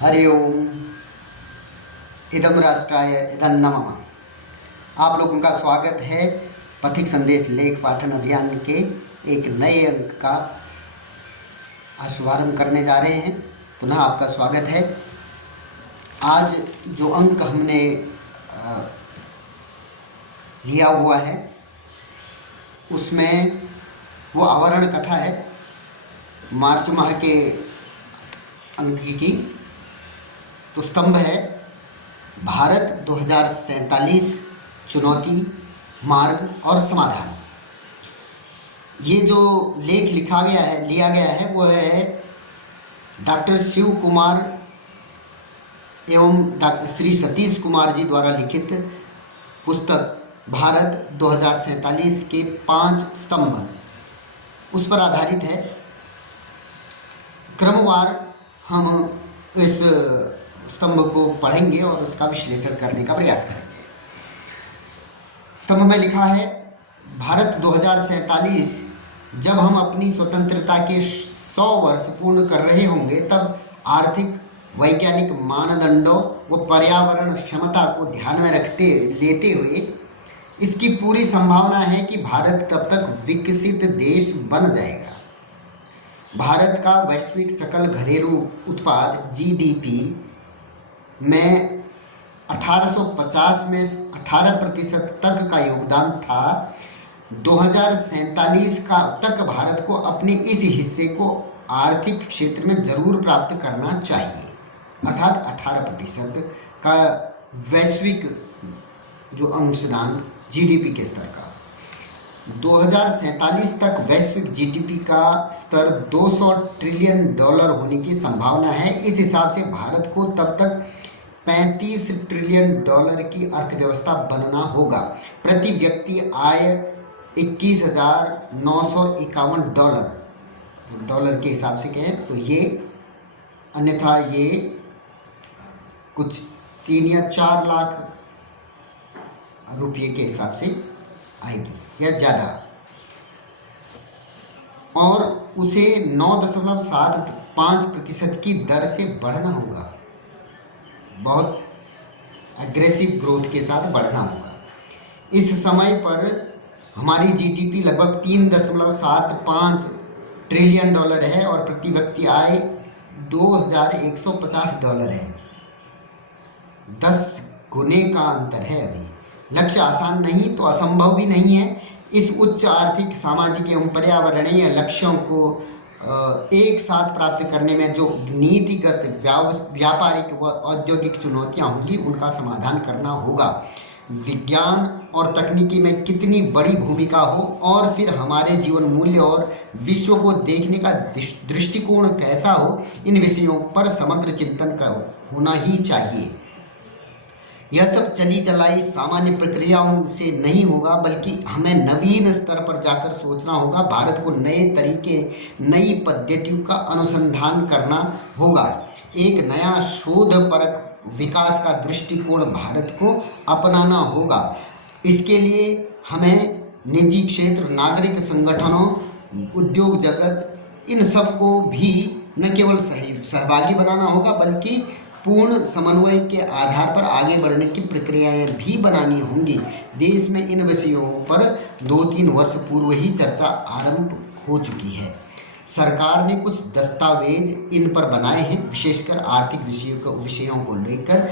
हरि ओम। इदम राष्ट्राय इदन्नमः। आप लोगों का स्वागत है पथिक संदेश लेख पाठन अभियान के एक नए अंक का शुभारंभ करने जा रहे हैं। पुनः आपका स्वागत है। आज जो अंक हमने लिया हुआ है उसमें वो आवरण कथा है मार्च माह के अंक की। तो स्तंभ है भारत 2047 चुनौती मार्ग और समाधान। ये जो लेख लिया गया है वो है डॉक्टर शिव कुमार एवं श्री सतीश कुमार जी द्वारा लिखित पुस्तक भारत 2047 के 5 स्तंभ, उस पर आधारित है। क्रमवार हम इस स्तंभ को पढ़ेंगे और उसका विश्लेषण करने का प्रयास करेंगे। स्तंभ में लिखा है, भारत 2047 जब हम अपनी स्वतंत्रता के 100 वर्ष पूर्ण कर रहे होंगे, तब आर्थिक वैज्ञानिक मानदंडों व पर्यावरण क्षमता को ध्यान में लेते हुए इसकी पूरी संभावना है कि भारत तब तक विकसित देश बन जाएगा। भारत का वैश्विक सकल घरेलू उत्पाद जीडीपी में 1850 में 18% तक का योगदान था। 2047 तक भारत को अपने इस हिस्से को आर्थिक क्षेत्र में जरूर प्राप्त करना चाहिए, अर्थात 18% का वैश्विक जो अंशदान जीडीपी के स्तर का। 2047 तक वैश्विक जीडीपी का स्तर $200 ट्रिलियन होने की संभावना है। इस हिसाब से भारत को तब तक $35 ट्रिलियन की अर्थव्यवस्था बनना होगा। प्रति व्यक्ति आय $21,951 के हिसाब से कहें तो ये, अन्यथा ये कुछ 3 या 4 लाख रुपये के हिसाब से आएगी या ज़्यादा, और उसे 9.75% की दर से बढ़ना होगा। बहुत एग्रेसिव ग्रोथ के साथ बढ़ना होगा। इस समय पर हमारी जीडीपी लगभग $3.75 ट्रिलियन है और प्रति व्यक्ति आय $2,150 है। 10 गुने का अंतर है। अभी लक्ष्य आसान नहीं तो असंभव भी नहीं है। इस उच्च आर्थिक, सामाजिक एवं पर्यावरणीय लक्ष्यों को एक साथ प्राप्त करने में जो नीतिगत, व्यापारिक व औद्योगिक चुनौतियां होंगी उनका समाधान करना होगा। विज्ञान और तकनीकी में कितनी बड़ी भूमिका हो और फिर हमारे जीवन मूल्य और विश्व को देखने का दृष्टिकोण कैसा हो, इन विषयों पर समग्र चिंतन का होना ही चाहिए। यह सब चली चलाई सामान्य प्रक्रियाओं से नहीं होगा, बल्कि हमें नवीन स्तर पर जाकर सोचना होगा। भारत को नए तरीके, नई पद्धतियों का अनुसंधान करना होगा। एक नया शोधपरक विकास का दृष्टिकोण भारत को अपनाना होगा। इसके लिए हमें निजी क्षेत्र, नागरिक संगठनों, उद्योग जगत, इन सबको भी न केवल सहभागी बनाना होगा, बल्कि पूर्ण समन्वय के आधार पर आगे बढ़ने की प्रक्रियाएं भी बनानी होंगी। देश में इन विषयों पर 2-3 वर्ष पूर्व ही चर्चा आरंभ हो चुकी है। सरकार ने कुछ दस्तावेज इन पर बनाए हैं, विशेषकर आर्थिक विषयों को लेकर।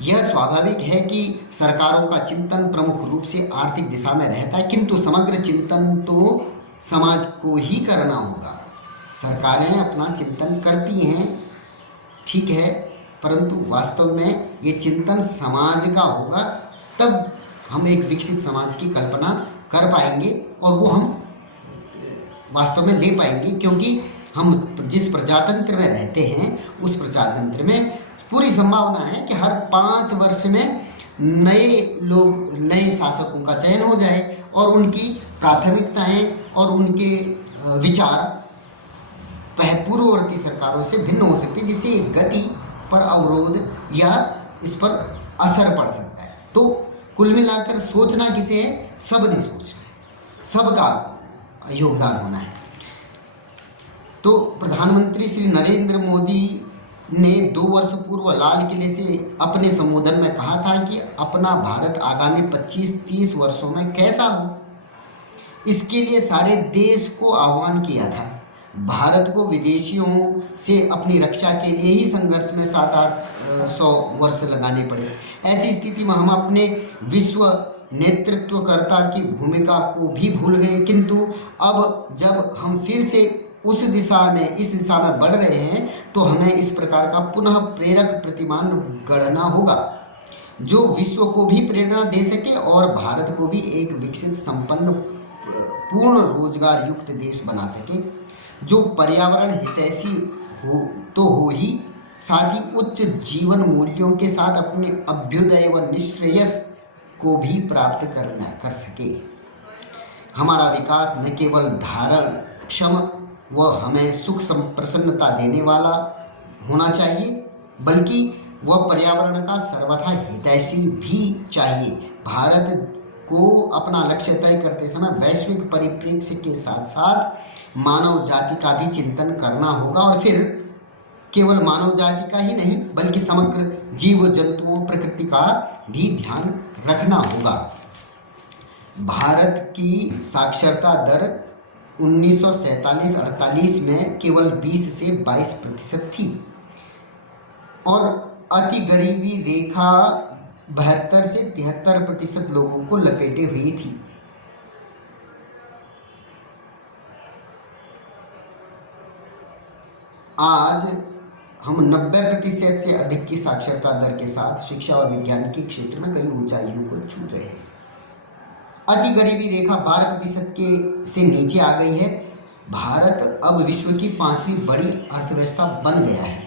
यह स्वाभाविक है कि सरकारों का चिंतन प्रमुख रूप से आर्थिक दिशा में रहता है, किंतु समग्र चिंतन तो समाज को ही करना होगा। सरकारें अपना चिंतन करती हैं, ठीक है, परंतु वास्तव में ये चिंतन समाज का होगा, तब हम एक विकसित समाज की कल्पना कर पाएंगे और वो हम वास्तव में ले पाएंगे। क्योंकि हम जिस प्रजातंत्र में रहते हैं उस प्रजातंत्र में पूरी संभावना है कि हर 5 वर्ष में नए शासकों का चयन हो जाए और उनकी प्राथमिकताएं और उनके विचार पूर्ववर्ती सरकारों से भिन्न हो सकते हैं, जिससे गति पर अवरोध या इस पर असर पड़ सकता है। तो कुल मिलाकर सोचना किसे है? सबने सोचना है, सबका योगदान होना है। तो प्रधानमंत्री श्री नरेंद्र मोदी ने 2 वर्ष पूर्व लाल किले से अपने संबोधन में कहा था कि अपना भारत आगामी 25-30 वर्षों में कैसा हो, इसके लिए सारे देश को आह्वान किया था। भारत को विदेशियों से अपनी रक्षा के लिए ही संघर्ष में 700-800 वर्ष लगाने पड़े। ऐसी स्थिति में हम अपने विश्व नेतृत्वकर्ता की भूमिका को भी भूल गए, किंतु अब जब हम फिर से इस दिशा में बढ़ रहे हैं तो हमें इस प्रकार का पुनः प्रेरक प्रतिमान गढ़ना होगा जो विश्व को भी प्रेरणा दे सके और भारत को भी एक विकसित, संपन्न, पूर्ण रोजगार युक्त देश बना सके, जो पर्यावरण हितैषी हो तो हो ही, साथ ही उच्च जीवन मूल्यों के साथ अपने अभ्युदय व निश्रेयस को भी प्राप्त कर सके। हमारा विकास न केवल धारण क्षम व हमें सुख प्रसन्नता देने वाला होना चाहिए, बल्कि वह पर्यावरण का सर्वथा हितैषी भी चाहिए। भारत को अपना लक्ष्य तय करते समय वैश्विक परिप्रेक्ष्य के साथ साथ मानव जाति का भी चिंतन करना होगा, और फिर केवल मानव जाति का ही नहीं बल्कि समग्र जीव जंतुओं, प्रकृति का भी ध्यान रखना होगा। भारत की साक्षरता दर 1947-48 में केवल 20 से 22% थी और अति गरीबी रेखा 72 से 73% लोगों को लपेटे हुई थी। आज हम 90% से अधिक की साक्षरता दर के साथ शिक्षा और विज्ञान के क्षेत्र में कई ऊंचाइयों को छू रहे हैं। अति गरीबी रेखा 12% के से नीचे आ गई है। भारत अब विश्व की 5वीं बड़ी अर्थव्यवस्था बन गया है।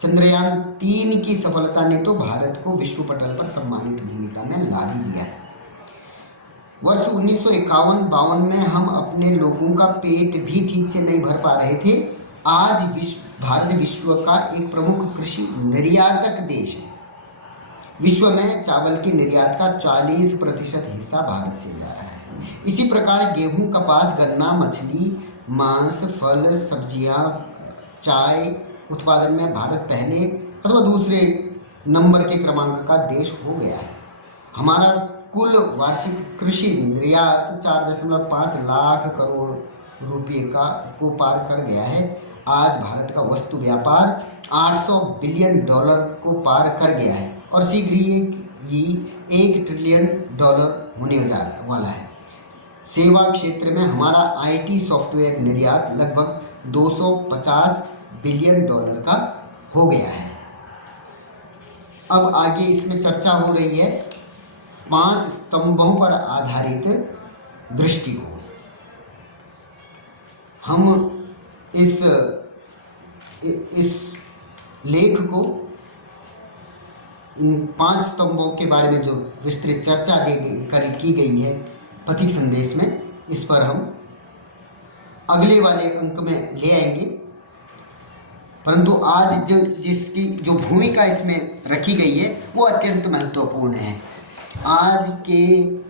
चंद्रयान 3 की सफलता ने तो भारत को विश्व पटल पर सम्मानित भूमिका में ला भी दिया है। वर्ष 1951-52 में हम अपने लोगों का पेट भी ठीक से नहीं भर पा रहे थे। आज भारत विश्व का एक प्रमुख कृषि निर्यातक देश है। विश्व में चावल के निर्यात का 40% हिस्सा भारत से जा रहा है। इसी प्रकार गेहूं, कपास, गन्ना, मछली, मांस, फल, सब्जियां, चाय उत्पादन में भारत पहले अथवा दूसरे नंबर के क्रमांक का देश हो गया है। हमारा कुल वार्षिक कृषि निर्यात 4.5 लाख करोड़ रुपये को पार कर गया है। आज भारत का वस्तु व्यापार $800 बिलियन को पार कर गया है और शीघ्र ही $1 ट्रिलियन होने वाला है। सेवा क्षेत्र में हमारा IT सॉफ्टवेयर निर्यात लगभग $250 बिलियन का हो गया है। अब आगे इसमें चर्चा हो रही है 5 स्तंभों पर आधारित दृष्टिकोण। हम इस लेख को इन 5 स्तंभों के बारे में जो विस्तृत चर्चा की गई है पथिक संदेश में, इस पर हम अगले वाले अंक में ले आएंगे। परंतु आज जिसकी जो भूमिका इसमें रखी गई है वो अत्यंत महत्वपूर्ण है। आज के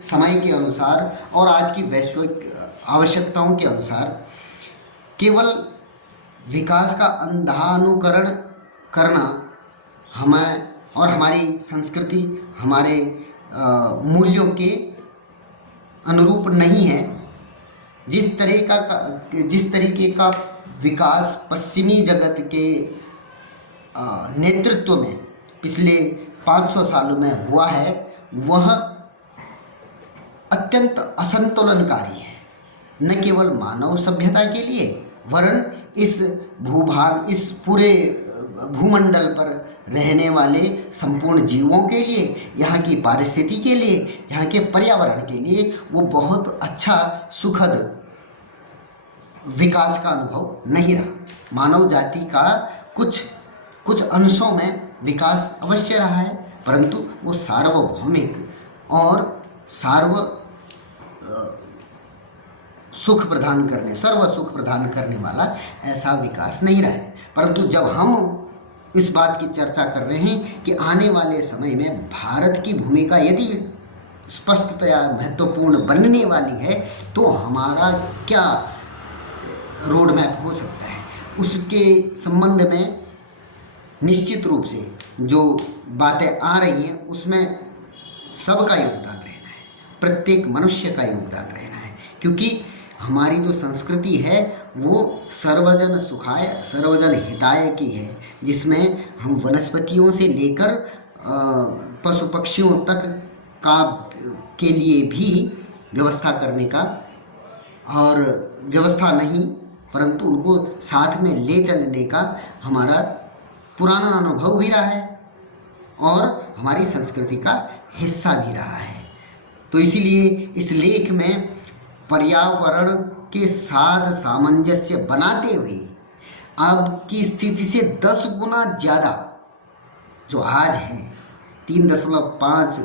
समय के अनुसार और आज की वैश्विक आवश्यकताओं के अनुसार केवल विकास का अंधानुकरण करना हमें और हमारी संस्कृति, हमारे मूल्यों के अनुरूप नहीं है। जिस तरीके का विकास पश्चिमी जगत के नेतृत्व में पिछले 500 सालों में हुआ है वह अत्यंत असंतुलनकारी है, न केवल मानव सभ्यता के लिए वरन इस भूभाग, इस पूरे भूमंडल पर रहने वाले संपूर्ण जीवों के लिए, यहाँ की पारिस्थिति के लिए, यहाँ के पर्यावरण के लिए वो बहुत अच्छा सुखद विकास का अनुभव नहीं रहा। मानव जाति का कुछ अंशों में विकास अवश्य रहा है, परंतु वो सार्वभौमिक और सर्व सुख प्रदान करने वाला ऐसा विकास नहीं रहा है। परंतु जब हम इस बात की चर्चा कर रहे हैं कि आने वाले समय में भारत की भूमिका यदि स्पष्टतया महत्वपूर्ण बनने वाली है तो हमारा क्या रोड मैप हो सकता है, उसके संबंध में निश्चित रूप से जो बातें आ रही हैं उसमें सबका योगदान रहना है, प्रत्येक मनुष्य का योगदान रहना है, क्योंकि हमारी जो संस्कृति है वो सर्वजन सुखाय सर्वजन हिताय की है, जिसमें हम वनस्पतियों से लेकर पशु पक्षियों तक का के लिए भी व्यवस्था करने का, और व्यवस्था नहीं परंतु उनको साथ में ले चलने का हमारा पुराना अनुभव भी रहा है और हमारी संस्कृति का हिस्सा भी रहा है। तो इसीलिए इस लेख में पर्यावरण के साथ सामंजस्य बनाते हुए अब की स्थिति से 10 गुना ज़्यादा जो आज है, 3.5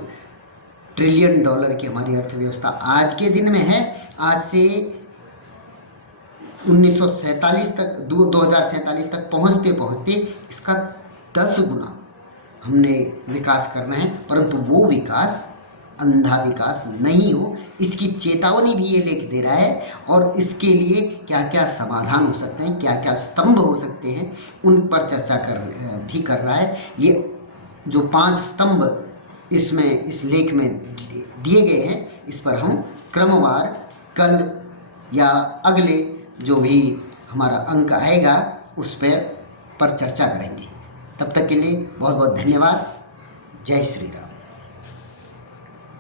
ट्रिलियन डॉलर की हमारी अर्थव्यवस्था आज के दिन में है। आज से 1947 तक 2047 तक पहुँचते पहुँचते इसका 10 गुना हमने विकास करना है, परंतु वो विकास अंधा विकास नहीं हो, इसकी चेतावनी भी ये लेख दे रहा है। और इसके लिए क्या क्या समाधान हो सकते हैं, क्या क्या स्तंभ हो सकते हैं, उन पर चर्चा कर रहा है। ये जो 5 स्तंभ इसमें इस लेख में दिए गए हैं, इस पर हम क्रमवार कल या अगले जो भी हमारा अंक आएगा उस पर चर्चा करेंगे। तब तक के लिए बहुत बहुत धन्यवाद। जय श्री राम।